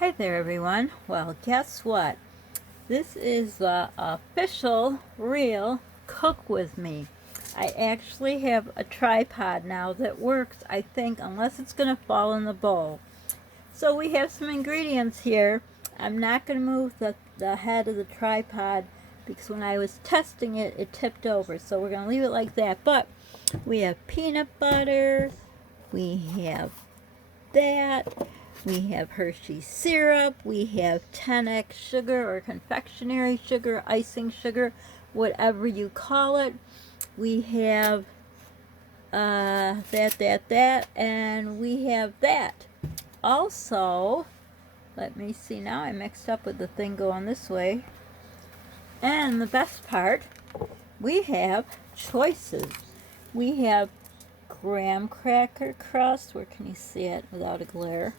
Hi there everyone. Well, guess what? This is the official real cook with me. I actually have a tripod now that works, I think, unless it's going to fall in the bowl. So we have some ingredients here. I'm not going to move the head of the tripod because when I was testing it, it tipped over. So we're going to leave it like that. But we have peanut butter. We have that. We have Hershey syrup. We have 10x sugar or confectionery sugar, icing sugar, whatever you call it. We have that, and we have that. Also, let me see now. I mixed up with the thing going this way. And the best part, we have choices. We have graham cracker crust. Where can you see it without a glare?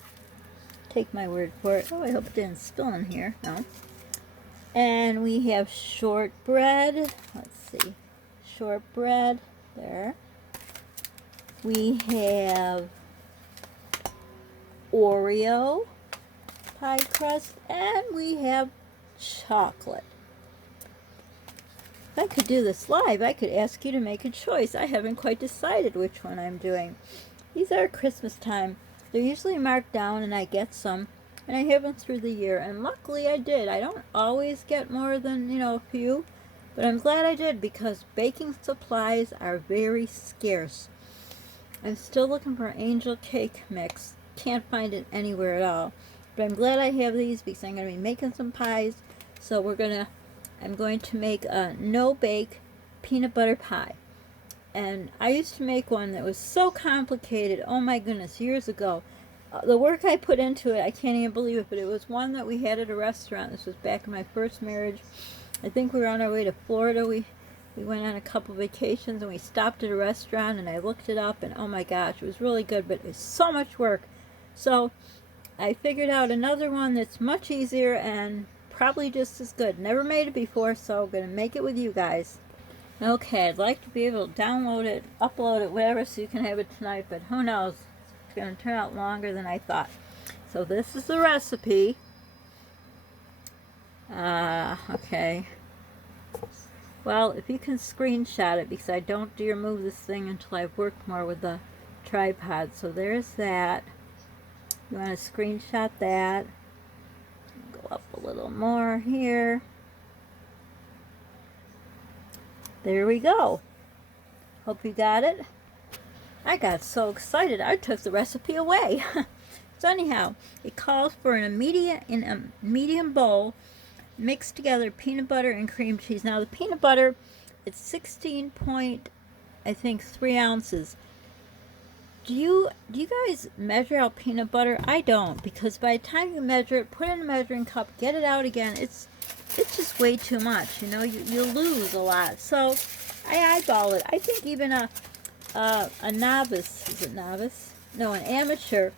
Take my word for it. Oh, I hope it didn't spill in here. No. And we have shortbread. Let's see. Shortbread. There. We have Oreo pie crust. And we have chocolate. If I could do this live, I could ask you to make a choice. I haven't quite decided which one I'm doing. These are Christmas time. They're usually marked down and I get some. And I have them through the year. And luckily I did. I don't always get more than, a few. But I'm glad I did because baking supplies are very scarce. I'm still looking for angel cake mix. Can't find it anywhere at all. But I'm glad I have these because I'm going to be making some pies. So I'm going to make a no-bake peanut butter pie. And I used to make one that was so complicated, oh my goodness, years ago. The work I put into it, I can't even believe it, but it was one that we had at a restaurant. This was back in my first marriage. I think we were on our way to Florida. We went on a couple vacations and we stopped at a restaurant and I looked it up and oh my gosh, it was really good, but it was so much work. So I figured out another one that's much easier and probably just as good. Never made it before, so I'm going to make it with you guys. Okay, I'd like to be able to download it, upload it, whatever, so you can have it tonight, but who knows? It's going to turn out longer than I thought. So this is the recipe. Okay. Well, if you can screenshot it, because I don't dare move this thing until I've worked more with the tripod. So there's that. You want to screenshot that. Go up a little more here. There we go. Hope you got it. I got so excited I took the recipe away. So anyhow, it calls for in a medium bowl, mix together peanut butter and cream cheese. Now the peanut butter, it's 16.3 ounces. Do you guys measure out peanut butter? I don't, because by the time you measure it, put it in a measuring cup, get it out again, it's just way too much. You lose a lot. So I eyeball it. I think even a novice, is it novice? No, an amateur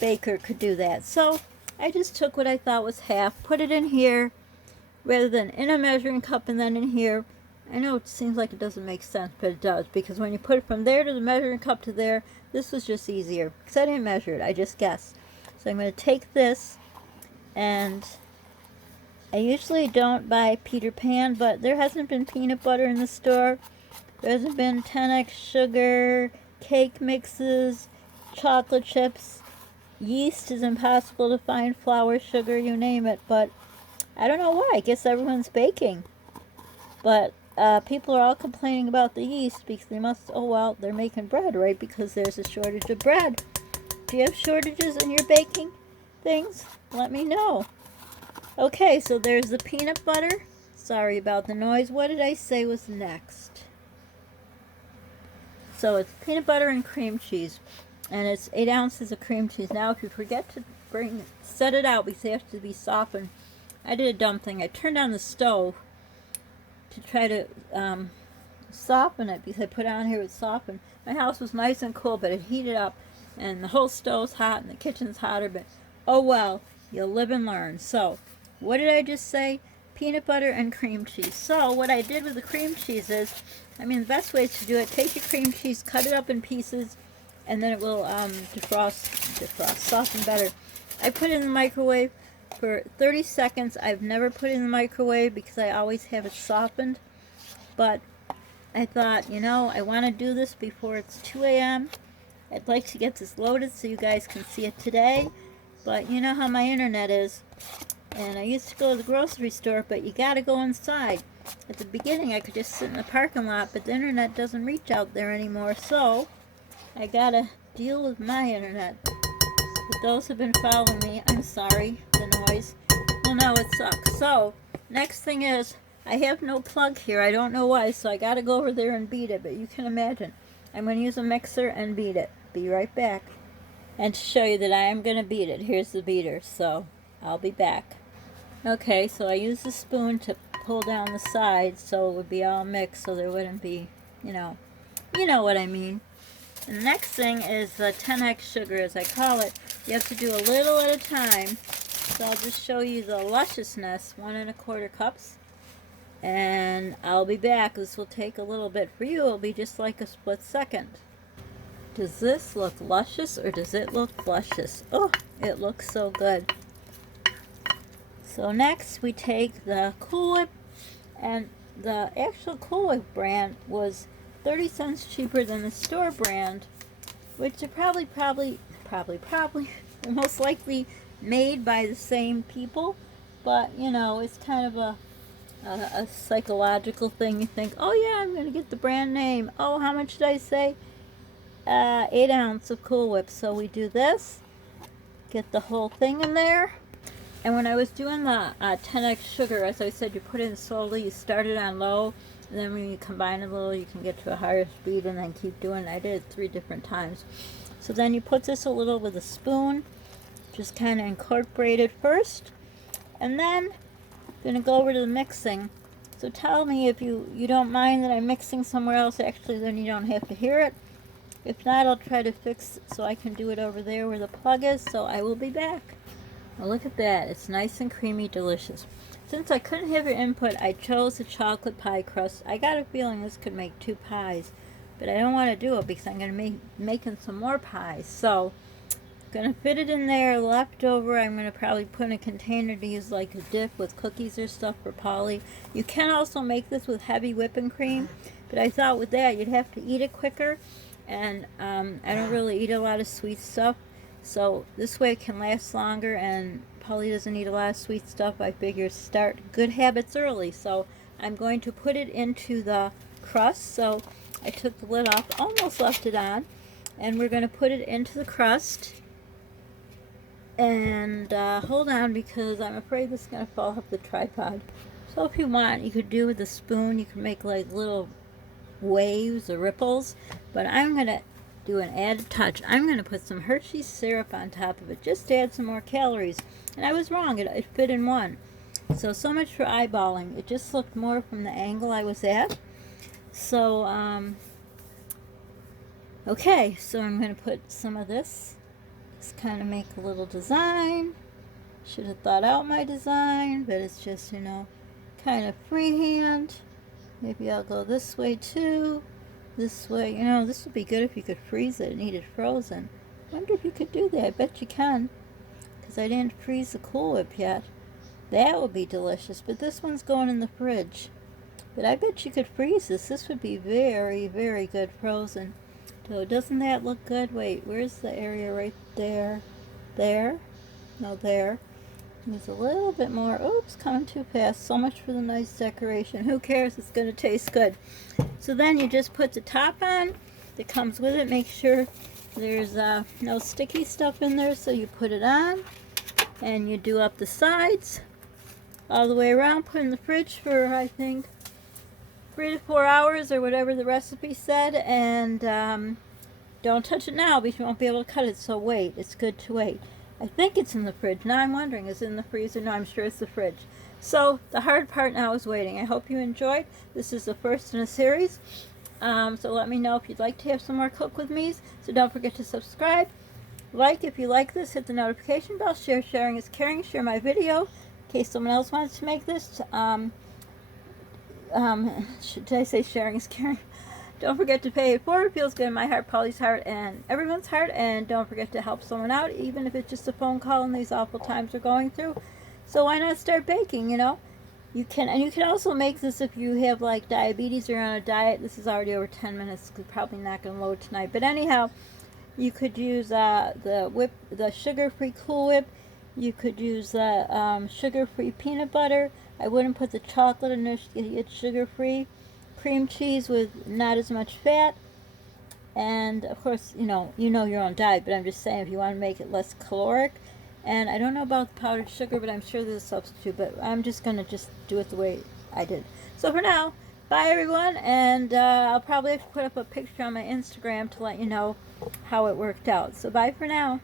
baker could do that. So I just took what I thought was half, put it in here, rather than in a measuring cup and then in here. I know it seems like it doesn't make sense, but it does, because when you put it from there to the measuring cup to there, this was just easier, because I didn't measure it, I just guessed. So I'm going to take this, and I usually don't buy Peter Pan, but there hasn't been peanut butter in the store. There hasn't been 10x sugar, cake mixes, chocolate chips. Yeast is impossible to find, flour, sugar, you name it, but I don't know why. I guess everyone's baking. But people are all complaining about the yeast because they're making bread, right? Because there's a shortage of bread. Do you have shortages in your baking things? Let me know. Okay, so there's the peanut butter. Sorry about the noise. What did I say was next? So it's peanut butter and cream cheese. And it's 8 ounces of cream cheese. Now, if you forget to set it out because they have to be softened, I did a dumb thing. I turned on the stove to try to soften it because I put it on here, it would soften. My house was nice and cool, but it heated up, and the whole stove's hot, and the kitchen's hotter, but oh well, you'll live and learn. So, what did I just say? Peanut butter and cream cheese. So, what I did with the cream cheese is, the best way to do it, take your cream cheese, cut it up in pieces, and then it will soften better. I put it in the microwave for 30 seconds. I've never put it in the microwave because I always have it softened. But I thought, you know, I want to do this before it's 2 a.m. I'd like to get this loaded so you guys can see it today. But you know how my internet is. And I used to go to the grocery store, but you gotta go inside. At the beginning, I could just sit in the parking lot, but the internet doesn't reach out there anymore, so I gotta deal with my internet. But those who've been following me, I'm sorry, the noise. Well, no, it sucks. So, next thing is, I have no plug here. I don't know why, so I gotta go over there and beat it, but you can imagine. I'm gonna use a mixer and beat it. Be right back. And to show you that I am gonna beat it, here's the beater, so I'll be back. Okay, so I used the spoon to pull down the sides so it would be all mixed so there wouldn't be, you know what I mean. And the next thing is the 10x sugar, as I call it. You have to do a little at a time. So I'll just show you the lusciousness, 1 1/4 cups. And I'll be back. This will take a little bit for you. It'll be just like a split second. Does this look luscious or does it look luscious? Oh, it looks so good. So next we take the Cool Whip, and the actual Cool Whip brand was 30 cents cheaper than the store brand, which are probably most likely made by the same people, but you know, it's kind of a psychological thing. You think, oh yeah, I'm gonna get the brand name. Oh, how much did I say? 8 ounces of Cool Whip. So we do this, get the whole thing in there. And when I was doing the 10x sugar, as I said, you put it in slowly. You start it on low, and then when you combine it a little, you can get to a higher speed and then keep doing it. I did it 3 different times. So then you put this a little with a spoon, just kind of incorporate it first. And then I'm going to go over to the mixing. So tell me if you don't mind that I'm mixing somewhere else. Actually, then you don't have to hear it. If not, I'll try to fix it so I can do it over there where the plug is. So I will be back. Well, look at that. It's nice and creamy, delicious. Since I couldn't have your input, I chose the chocolate pie crust. I got a feeling this could make 2 pies, but I don't want to do it because I'm going to be making some more pies. So, I'm going to fit it in there, leftover. I'm going to probably put in a container to use like a dip with cookies or stuff for Polly. You can also make this with heavy whipping cream, but I thought with that you'd have to eat it quicker, and I don't really eat a lot of sweet stuff. So this way it can last longer, and Polly doesn't eat a lot of sweet stuff. I figure start good habits early. So I'm going to put it into the crust. So I took the lid off, almost left it on, and we're going to put it into the crust. And hold on, because I'm afraid this is going to fall off the tripod. So if you want, you could do with a spoon. You can make like little waves or ripples, but I'm going to do an added touch. I'm going to put some Hershey's syrup on top of it just to add some more calories. And I was wrong. It fit in one. So much for eyeballing. It just looked more from the angle I was at. So, okay. So I'm going to put some of this. Just kind of make a little design. Should have thought out my design, but it's just, you know, kind of freehand. Maybe I'll go this way too. This way, you know, this would be good if you could freeze it and eat it frozen. Wonder if you could do that. I bet you can, because I didn't freeze the Cool Whip yet. That would be delicious, but this one's going in the fridge. But I bet you could freeze this. This would be very, very good frozen. So doesn't that look good? Wait, where's the area right there? There? No, there. There's a little bit more. Oops, coming too fast. So much for the nice decoration. Who cares? It's going to taste good. So then you just put the top on that comes with it. Make sure there's no sticky stuff in there. So you put it on and you do up the sides all the way around. Put in the fridge for, I think, 3 to 4 hours or whatever the recipe said. And don't touch it now because you won't be able to cut it. So wait. It's good to wait. I think it's in the fridge. Now I'm wondering, is it in the freezer? No, I'm sure it's the fridge. So the hard part now is waiting. I hope you enjoyed. This is the first in a series. So let me know if you'd like to have some more Cook With Me's. So don't forget to subscribe. Like if you like this. Hit the notification bell. Share. Sharing is caring. Share my video in case someone else wants to make this. Should I say sharing is caring? Don't forget to pay it forward. It feels good in my heart, Polly's heart, and everyone's heart. And don't forget to help someone out, even if it's just a phone call in these awful times we're going through. So why not start baking, you know? You can, and you can also make this if you have like diabetes or you're on a diet. This is already over 10 minutes. It's probably not going to load tonight. But anyhow, you could use the sugar-free Cool Whip. You could use the sugar-free peanut butter. I wouldn't put the chocolate in there. It's sugar-free. Cream cheese with not as much fat. And of course, you know your own diet, but I'm just saying if you want to make it less caloric. And I don't know about the powdered sugar, but I'm sure there's a substitute. But I'm just going to just do it the way I did. So for now, bye everyone. And I'll probably have to put up a picture on my Instagram to let you know how it worked out. So bye for now.